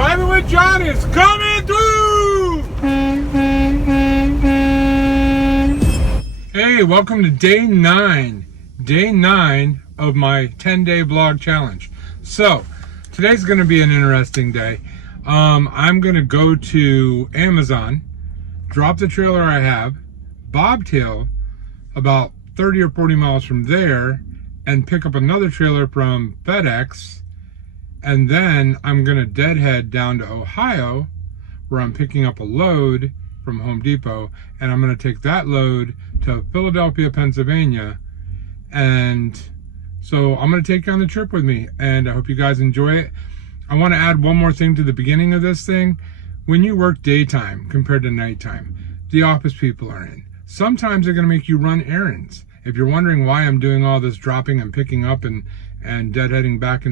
Driving with John is coming through! Hey, welcome to day 9. Day 9 of my 10-day vlog challenge. So, today's going to be an interesting day. I'm going to go to Amazon, drop the trailer I have, bobtail about 30 or 40 miles from there, and pick up another trailer from FedEx. And then I'm going to deadhead down to Ohio, where I'm picking up a load from Home Depot, and I'm going to take that load to Philadelphia, Pennsylvania. And so I'm going to take you on the trip with me, and I hope you guys enjoy it. I want to add one more thing to the beginning of this thing. When you work daytime compared to nighttime, the office people are in. Sometimes they're going to make you run errands. If you're wondering why I'm doing all this dropping and picking up and deadheading back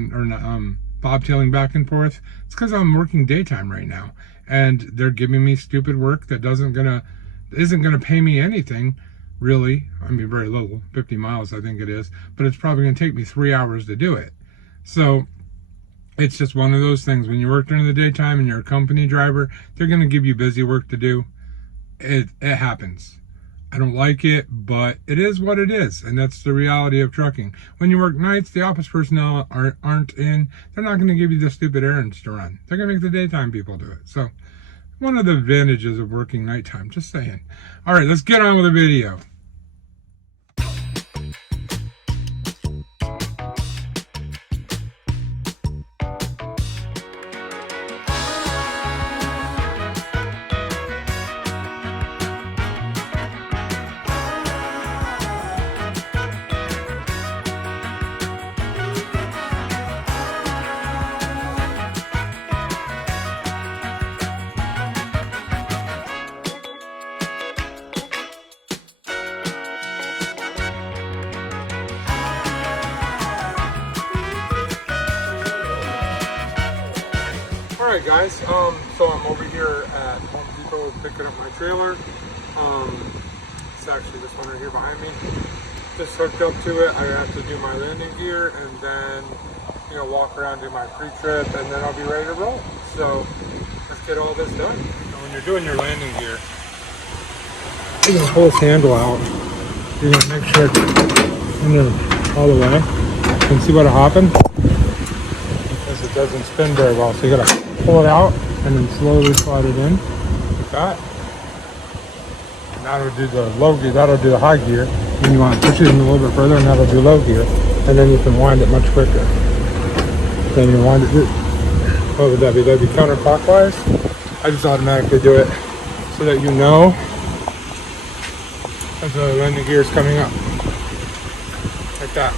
bobtailing back and forth, it's because I'm working daytime right now, and they're giving me stupid work that isn't gonna pay me anything, really. I mean, very little, 50 miles I think it is, but it's probably gonna take me 3 hours to do it. So it's just one of those things. When you work during the daytime and you're a company driver, they're gonna give you busy work to do. It happens. I don't like it, but it is what it is, and that's the reality of trucking. When you work nights, the office personnel aren't in. They're not going to give you the stupid errands to run. They're going to make the daytime people do it. So, one of the advantages of working nighttime, just saying. All right, let's get on with the video. Alright guys, so I'm over here at Home Depot picking up my trailer. It's actually this one right here behind me. Just hooked up to it. I have to do my landing gear and then, walk around, do my pre-trip, and then I'll be ready to roll. So let's get all this done. And when you're doing your landing gear, you're gonna pull this handle out. You're gonna make sure it's under all the way. You can see what happened? Because it doesn't spin very well. So you gotta pull it out and then slowly slide it in like that. And that'll do the low gear, that'll do the high gear. And you want to push it in a little bit further, and that'll do low gear. And then you can wind it much quicker. Then you wind it, what would that be? That'd be counterclockwise. I just automatically do it so that you know as the landing gear is coming up. Like that.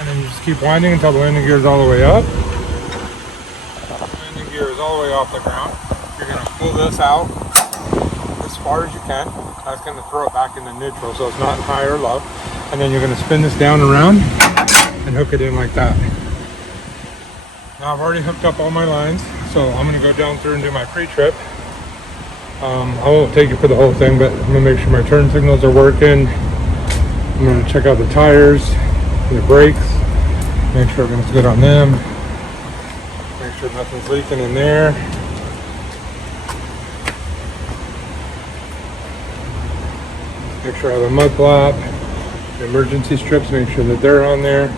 And then you just keep winding until the landing gear is all the way up. Landing gear is all the way off the ground. You're going to pull this out as far as you can. That's going to throw it back into neutral so it's not high or low. And then you're going to spin this down around and hook it in like that. Now I've already hooked up all my lines, so I'm going to go down through and do my pre-trip. I won't take you for the whole thing, but I'm going to make sure my turn signals are working. I'm going to check out the tires, the brakes, make sure everything's good on them, make sure nothing's leaking in there. Make sure I have a mud flap, the emergency strips, make sure that they're on there,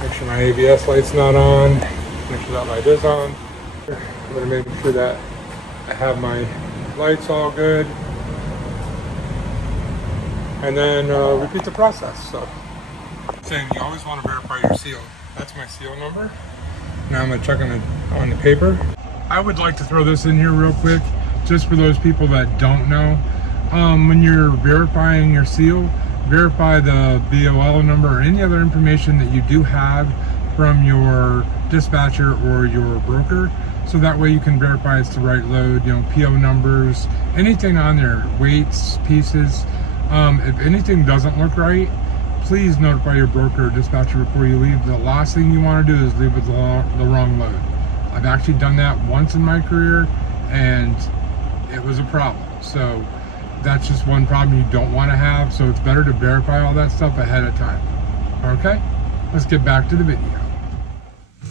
make sure my ABS light's not on, make sure that light is on. I'm going to make sure that I have my lights all good, and then repeat the process. So, saying you always want to verify your seal. That's my seal number. Now I'm going to check on the paper. I would like to throw this in here real quick, just for those people that don't know. When you're verifying your seal, verify the BOL number or any other information that you do have from your dispatcher or your broker, so that way you can verify it's the right load, PO numbers, anything on there, weights, pieces. If anything doesn't look right, please notify your broker or dispatcher before you leave. The last thing you want to do is leave with the wrong load. I've actually done that once in my career, and it was a problem. So that's just one problem you don't want to have. So it's better to verify all that stuff ahead of time. Okay, let's get back to the video.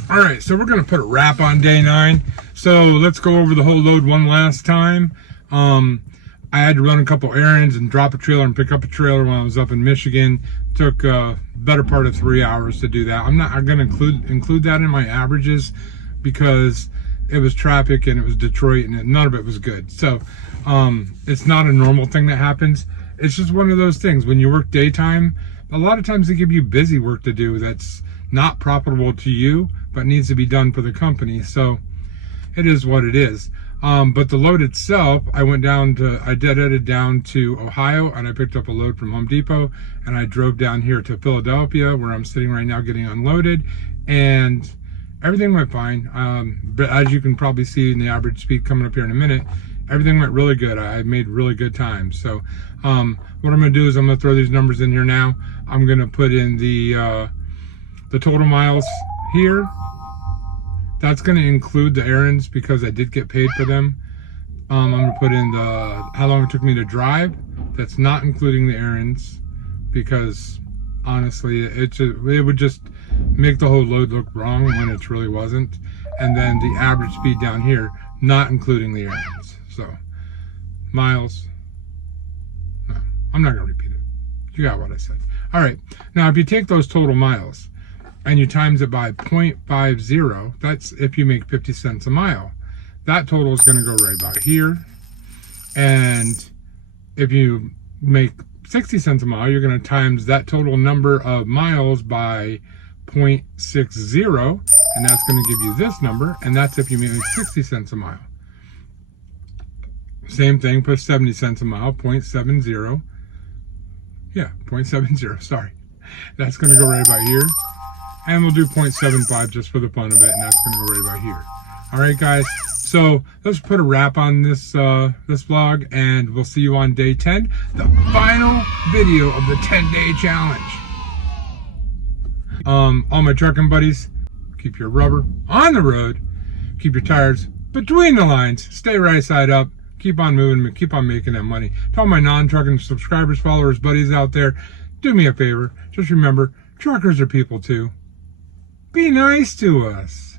All right, so we're gonna put a wrap on day 9. So let's go over the whole load one last time. I had to run a couple errands and drop a trailer and pick up a trailer when I was up in Michigan. Took a better part of 3 hours to do that. I'm gonna include that in my averages because it was traffic and it was Detroit and none of it was good. So it's not a normal thing that happens. It's just one of those things. When you work daytime, a lot of times they give you busy work to do that's not profitable to you, but needs to be done for the company. So it is what it is. But the load itself, I deadheaded down to Ohio and I picked up a load from Home Depot and I drove down here to Philadelphia where I'm sitting right now getting unloaded, and everything went fine. But as you can probably see in the average speed coming up here in a minute, everything went really good. I made really good time. So what I'm gonna do is I'm gonna throw these numbers in here now. I'm gonna put in the total miles here. That's going to include the errands because I did get paid for them. I'm going to put in how long it took me to drive. That's not including the errands because honestly, it would just make the whole load look wrong when it really wasn't. And then the average speed down here, not including the errands. So miles. No, I'm not going to repeat it. You got what I said. All right. Now, if you take those total miles and you times it by 0.50, that's if you make 50 cents a mile. That total is going to go right about here. And if you make 60 cents a mile, you're going to times that total number of miles by 0.60, and that's going to give you this number, and that's if you make 60 cents a mile. Same thing, put 70 cents a mile, 0.70. Yeah, 0.70, sorry. That's going to go right about here. And we'll do 0.75 just for the fun of it, and that's going to go right about here. All right, guys. So let's put a wrap on this this vlog, and we'll see you on day 10, the final video of the 10-day challenge. All my trucking buddies, keep your rubber on the road, keep your tires between the lines, stay right side up, keep on moving, keep on making that money. To all my non-trucking subscribers, followers, buddies out there, do me a favor. Just remember, truckers are people too. Be nice to us.